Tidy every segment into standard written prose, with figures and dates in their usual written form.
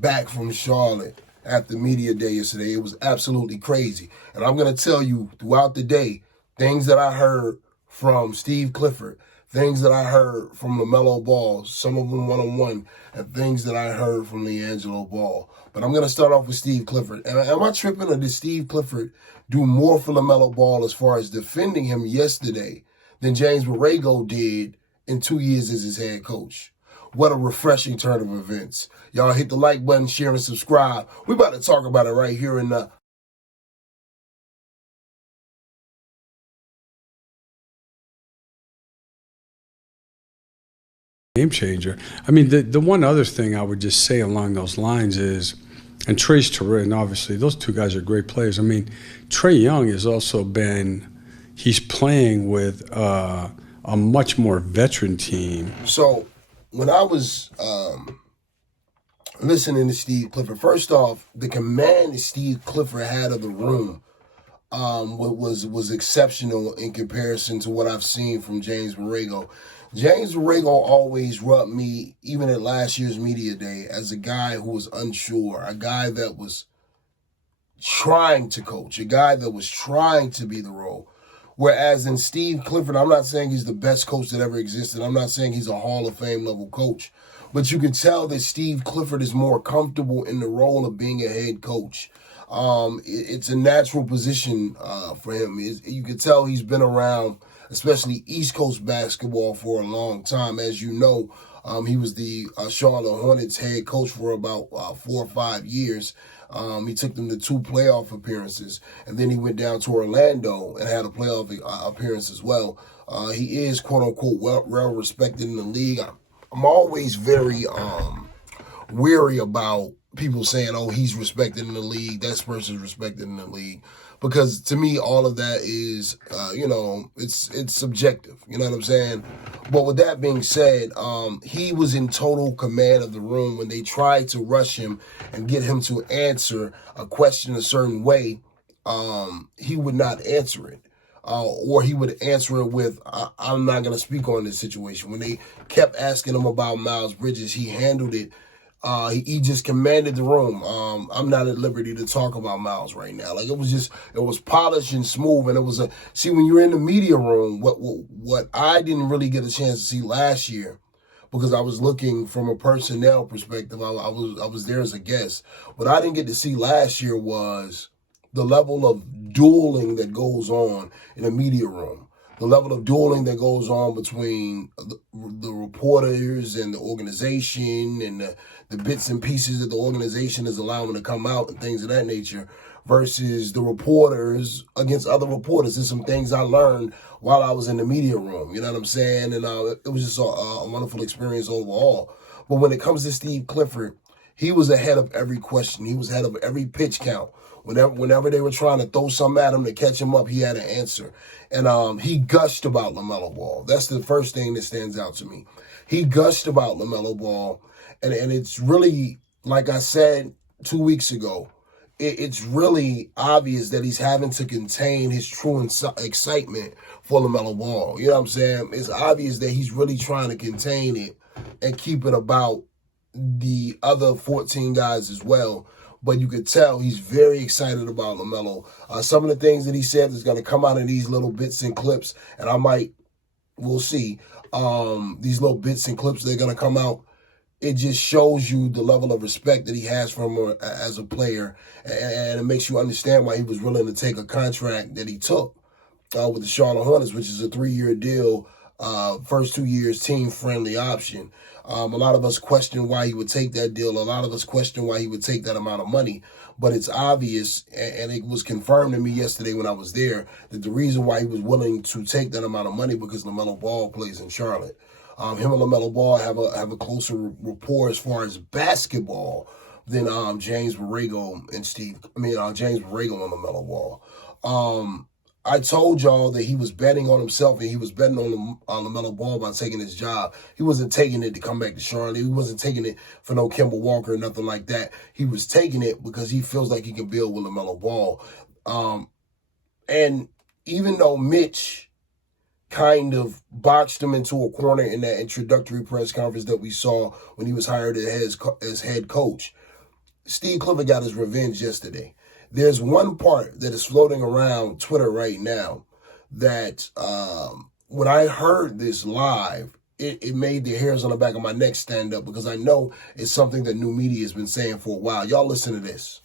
back from Charlotte after media day yesterday. It was absolutely crazy. And I'm going to tell you throughout the day, things that I heard from Steve Clifford, things that I heard from Lamelo Ball, some of them one-on-one, and things that I heard from LiAngelo Ball. But I'm going to start off with Steve Clifford. Am I tripping, or did Steve Clifford do more for Lamelo Ball as far as defending him yesterday than James Borrego did in 2 years as his head coach? What a refreshing turn of events. Y'all hit the like button, share, and subscribe. We about to talk about it right here in the game changer. I mean, the one other thing I would just say along those lines is, and Trae's terrific, and obviously those two guys are great players. I mean, Trae Young has also he's playing with a much more veteran team. So when I was listening to Steve Clifford, first off, the command that Steve Clifford had of the room was exceptional in comparison to what I've seen from James Borrego. James Borrego always rubbed me, even at last year's media day, as a guy who was unsure, a guy that was trying to coach, a guy that was trying to be the role. Whereas in Steve Clifford, I'm not saying he's the best coach that ever existed. I'm not saying he's a Hall of Fame level coach. But you can tell that Steve Clifford is more comfortable in the role of being a head coach. It's a natural position for him. You can tell he's been around, especially East Coast basketball, for a long time. As you know, he was the Charlotte Hornets head coach for about 4 or 5 years. He took them to 2 playoff appearances, and then he went down to Orlando and had a playoff appearance as well. He is, quote-unquote, well respected in the league. I'm always very weary about people saying, oh, he's respected in the league, that person's respected in the league. Because to me, all of that is, it's subjective. You know what I'm saying? But with that being said, he was in total command of the room when they tried to rush him and get him to answer a question a certain way. He would not answer it. Or he would answer it with, I'm not going to speak on this situation. When they kept asking him about Miles Bridges, he handled it. He just commanded the room. I'm not at liberty to talk about Miles right now. Like, it was polished and smooth. And it was see, when you're in the media room, what I didn't really get a chance to see last year, because I was looking from a personnel perspective, I was there as a guest. What I didn't get to see last year was the level of dueling that goes on in a media room, the level of dueling that goes on between the reporters and the organization, and the bits and pieces that the organization is allowing to come out and things of that nature, versus the reporters against other reporters. There's some things I learned while I was in the media room, you know what I'm saying? And it was just a wonderful experience overall. But when it comes to Steve Clifford, he was ahead of every question. He was ahead of every pitch count. Whenever they were trying to throw something at him to catch him up, he had an answer. And he gushed about Lamelo Ball. That's the first thing that stands out to me. He gushed about Lamelo Ball. And it's really, like I said 2 weeks ago, it's really obvious that he's having to contain his true excitement for Lamelo Ball. You know what I'm saying? It's obvious that he's really trying to contain it and keep it about the other 14 guys as well. But you could tell he's very excited about Lamelo. Some of the things that he said is going to come out in these little bits and clips, and we'll see. These little bits and clips, they're going to come out. It just shows you the level of respect that he has for him as a player, and it makes you understand why he was willing to take a contract that he took with the Charlotte Hornets, which is a 3-year deal, first 2 years team-friendly option. A lot of us question why he would take that deal. A lot of us question why he would take that amount of money. But it's obvious, and it was confirmed to me yesterday when I was there, that the reason why he was willing to take that amount of money because Lamelo Ball plays in Charlotte. Him and Lamelo Ball have a closer rapport as far as basketball than James Borrego and James Borrego and Lamelo Ball. I told y'all that he was betting on himself, and he was betting on Lamelo Ball by taking his job. He wasn't taking it to come back to Charlotte. He wasn't taking it for no Kemba Walker or nothing like that. He was taking it because he feels like he can build with Lamelo Ball. And even though Mitch kind of boxed him into a corner in that introductory press conference that we saw when he was hired as head coach, Steve Clifford got his revenge yesterday. There's one part that is floating around Twitter right now that when I heard this live, it made the hairs on the back of my neck stand up because I know it's something that new media has been saying for a while. Y'all listen to this.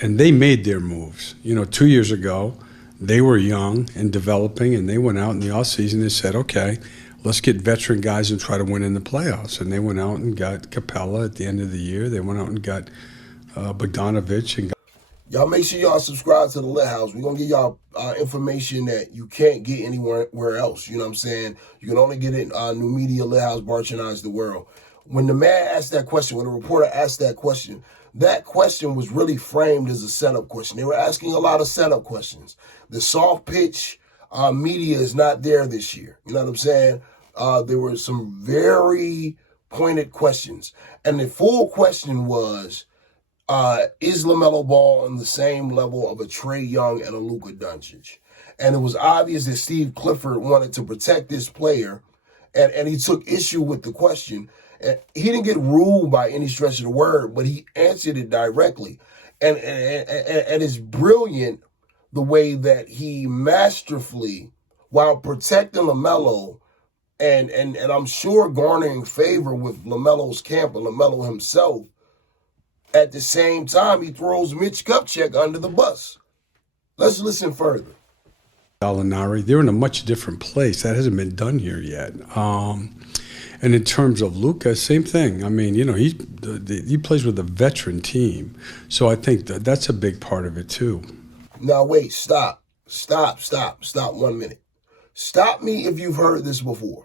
And they made their moves. 2 years ago, they were young and developing, and they went out in the offseason and said, okay, let's get veteran guys and try to win in the playoffs. And they went out and got Capella at the end of the year. They went out and got Bogdanovich and Y'all make sure y'all subscribe to the LitHoUsE. We're going to give y'all information that you can't get anywhere else. You know what I'm saying? You can only get it New Media, LitHoUsE, Barchanize the World. When the man asked that question, when the reporter asked that question was really framed as a setup question. They were asking a lot of setup questions. The soft pitch media is not there this year. You know what I'm saying? There were some very pointed questions. And the full question was, is LaMelo Ball on the same level of a Trae Young and a Luka Doncic? And it was obvious that Steve Clifford wanted to protect this player, and he took issue with the question. And he didn't get ruled by any stretch of the word, but he answered it directly. And it's brilliant the way that he masterfully, while protecting LaMelo, and I'm sure garnering favor with LaMelo's camp and LaMelo himself, at the same time, he throws Mitch Kupchak under the bus. Let's listen further. Gallinari, they're in a much different place. That hasn't been done here yet. And in terms of Luka, same thing. I mean, he plays with a veteran team. So I think that's a big part of it, too. Now, wait, stop 1 minute. Stop me if you've heard this before.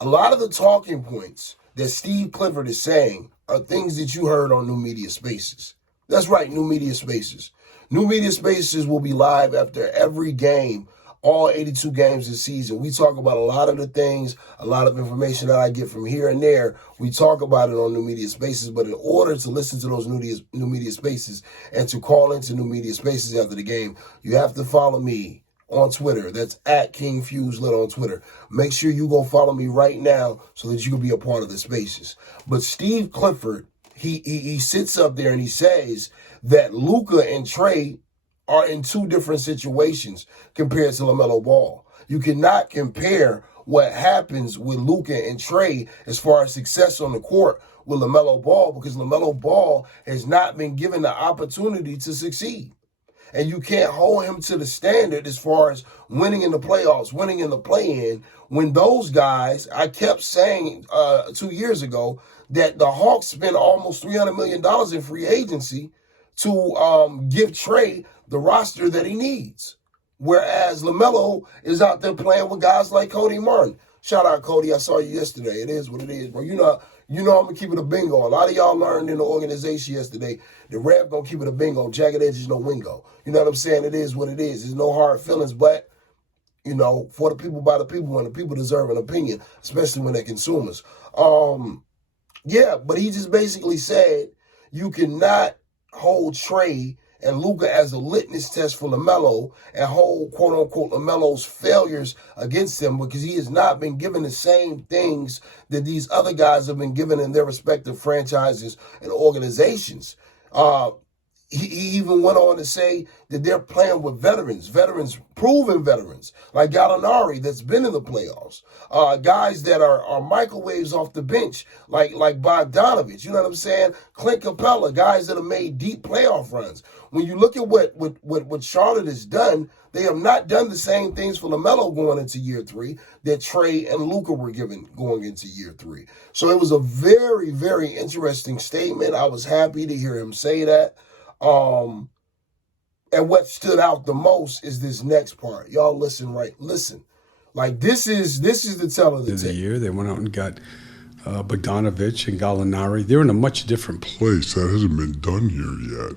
A lot of the talking points that Steve Clifford is saying are things that you heard on New Media Spaces. That's right, New Media Spaces. New Media Spaces will be live after every game, all 82 games this season. We talk about a lot of the things, a lot of information that I get from here and there. We talk about it on New Media Spaces, but in order to listen to those New Media Spaces and to call into New Media Spaces after the game, you have to follow me on Twitter. That's at KingFuseLit on Twitter. Make sure you go follow me right now so that you can be a part of the spaces. But Steve Clifford, he sits up there and he says that Luka and Trae are in two different situations compared to LaMelo Ball. You cannot compare what happens with Luka and Trae as far as success on the court with LaMelo Ball, because LaMelo Ball has not been given the opportunity to succeed. And you can't hold him to the standard as far as winning in the playoffs, winning in the play-in, when those guys, I kept saying 2 years ago that the Hawks spent almost $300 million in free agency to give Trae the roster that he needs. Whereas LaMelo is out there playing with guys like Cody Martin. Shout out, Cody. I saw you yesterday. It is what it is, bro. You know I'm going to keep it a bingo. A lot of y'all learned in the organization yesterday, the rep going to keep it a bingo. Jagged edges, no wingo. You know what I'm saying? It is what it is. There's no hard feelings, but, for the people, by the people, and the people deserve an opinion, especially when they're consumers. But he just basically said you cannot hold Trae and Luka as a litmus test for LaMelo and hold, quote-unquote, LaMelo's failures against him, because he has not been given the same things that these other guys have been given in their respective franchises and organizations. He even went on to say that they're playing with veterans, proven veterans, like Gallinari that's been in the playoffs, guys that are microwaves off the bench, like Bogdanovich, you know what I'm saying? Clint Capella, guys that have made deep playoff runs. When you look at what Charlotte has done, they have not done the same things for LaMelo going into year 3 that Trae and Luka were given going into year 3. So it was a very, very interesting statement. I was happy to hear him say that. And what stood out the most is this next part. Y'all listen. Like this is the tell of the tape. Year they went out and got Bogdanovich and Gallinari. They're in a much different place. That hasn't been done here yet.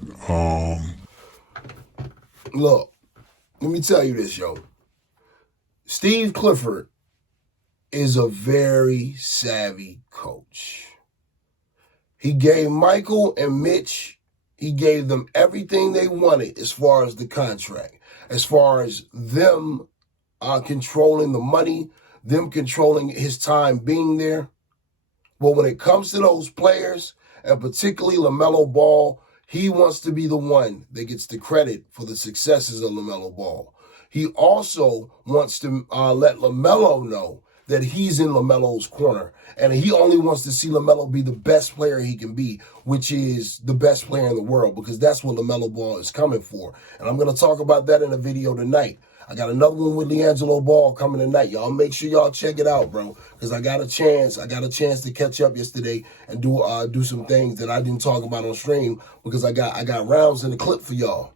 Look, let me tell you this, yo. Steve Clifford is a very savvy coach. He gave Michael and Mitch, he gave them everything they wanted as far as the contract, as far as them controlling the money, them controlling his time being there. But when it comes to those players and particularly LaMelo Ball, he wants to be the one that gets the credit for the successes of LaMelo Ball. He also wants to let LaMelo know that he's in LaMelo's corner, and he only wants to see LaMelo be the best player he can be, which is the best player in the world, because that's what LaMelo Ball is coming for. And I'm going to talk about that in a video tonight. I got another one with LiAngelo Ball coming tonight. Y'all make sure y'all check it out, bro, because I got a chance to catch up yesterday and do some things that I didn't talk about on stream, because I got rounds in the clip for y'all.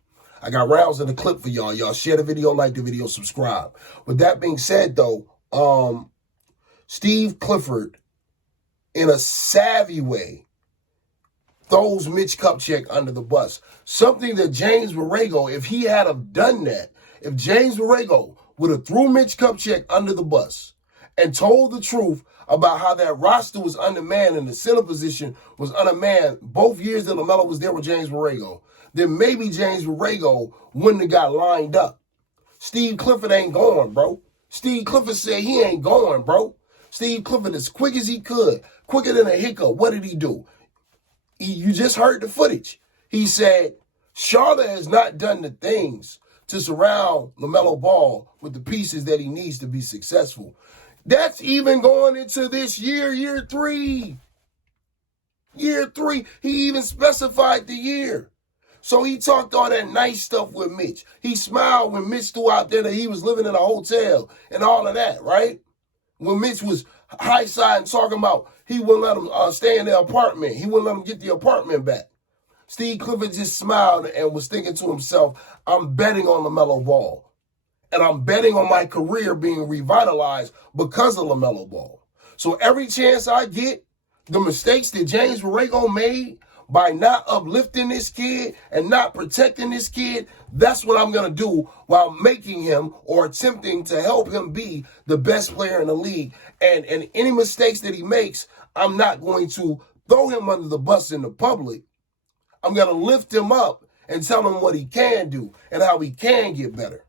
Y'all share the video, like the video, subscribe. With that being said, though, Steve Clifford, in a savvy way, throws Mitch Kupchak under the bus. Something that James Borrego, if he had have done that, if James Borrego would have threw Mitch Kupchak under the bus and told the truth about how that roster was undermanned and the center position was undermanned both years that LaMelo was there with James Borrego, then maybe James Borrego wouldn't have got lined up. Steve Clifford ain't going, bro. Steve Clifford said he ain't going, bro. Steve Clifford, as quick as he could, quicker than a hiccup, what did he do? You just heard the footage. He said, Charlotte has not done the things to surround LaMelo Ball with the pieces that he needs to be successful. That's even going into this year 3. Year 3, he even specified the year. So he talked all that nice stuff with Mitch. He smiled when Mitch threw out there that he was living in a hotel and all of that, right? When Mitch was high-siding talking about he wouldn't let him stay in the apartment. He wouldn't let him get the apartment back. Steve Clifford just smiled and was thinking to himself, I'm betting on LaMelo Ball. And I'm betting on my career being revitalized because of LaMelo Ball. So every chance I get, the mistakes that James Borrego made by not uplifting this kid and not protecting this kid, that's what I'm going to do while making him or attempting to help him be the best player in the league. And any mistakes that he makes, I'm not going to throw him under the bus in the public. I'm going to lift him up and tell him what he can do and how he can get better.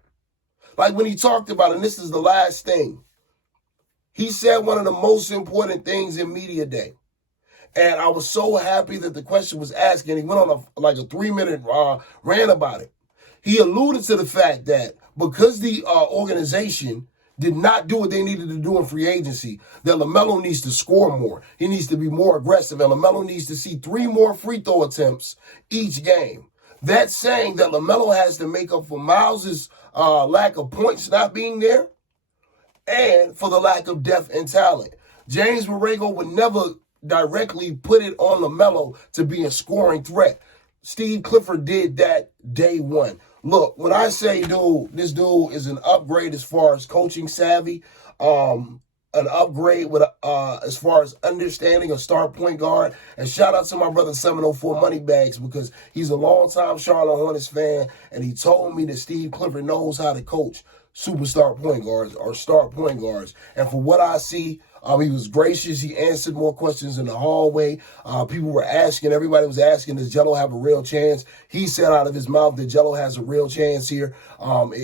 Like when he talked about, and this is the last thing, he said one of the most important things in media day. And I was so happy that the question was asked, and he went on a 3-minute rant about it. He alluded to the fact that because the organization did not do what they needed to do in free agency, that LaMelo needs to score more. He needs to be more aggressive, and LaMelo needs to see 3 more free throw attempts each game. That's saying that LaMelo has to make up for Miles's lack of points not being there and for the lack of depth and talent. James Borrego would never directly put it on LaMelo to be a scoring threat. Steve Clifford did that day one. Look, when I say this dude is an upgrade as far as coaching savvy, an upgrade with as far as understanding a star point guard. And shout out to my brother 704 Moneybags, because he's a longtime Charlotte Hornets fan, and he told me that Steve Clifford knows how to coach superstar point guards or star point guards. And for what I see, he was gracious. He answered more questions in the hallway. People were asking, everybody was asking, does Jello have a real chance? He said out of his mouth that Jello has a real chance here. Everybody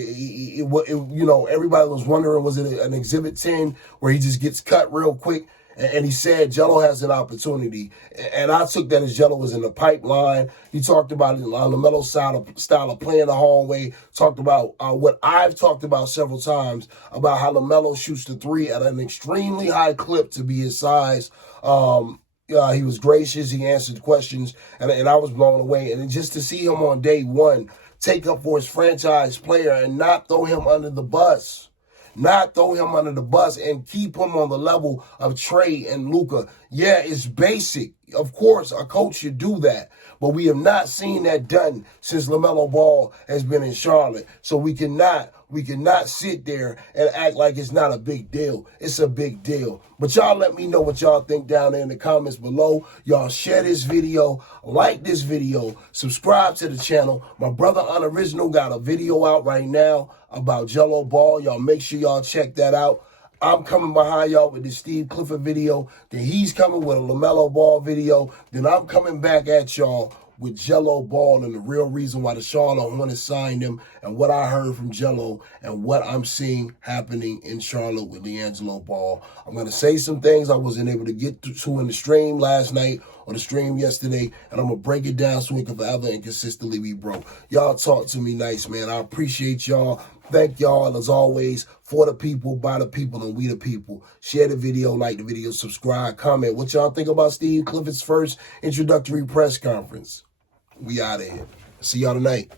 was wondering, was it an Exhibit 10 where he just gets cut real quick? And he said Jello has an opportunity. And I took that as Jello was in the pipeline. He talked about it, LaMelo's style of playing the hallway. Talked about what I've talked about several times, about how LaMelo shoots the 3 at an extremely high clip to be his size. He was gracious. He answered questions. And I was blown away. And just to see him on day one take up for his franchise player and not throw him under the bus. Not throw him under the bus and keep him on the level of Trae and Luka. Yeah, it's basic. Of course, a coach should do that. But we have not seen that done since LaMelo Ball has been in Charlotte. So we cannot sit there and act like it's not a big deal. It's a big deal. But y'all let me know what y'all think down there in the comments below. Y'all share this video, like this video, subscribe to the channel. My brother Unoriginal got a video out right now about Jello Ball. Y'all make sure y'all check that out. I'm coming behind y'all with this Steve Clifford video. Then he's coming with a LaMelo Ball video. Then I'm coming back at y'all with Jello Ball and the real reason why the Charlotte Hornets signed him, and what I heard from Jello and what I'm seeing happening in Charlotte with LiAngelo Ball. I'm going to say some things I wasn't able to get to in the stream last night or the stream yesterday, and I'm going to break it down so it can forever and consistently be broke. Y'all talk to me nice, man. I appreciate y'all. Thank y'all, as always, for the people, by the people, and we the people. Share the video, like the video, subscribe, comment. What y'all think about Steve Clifford's first introductory press conference? We out of here. See y'all tonight.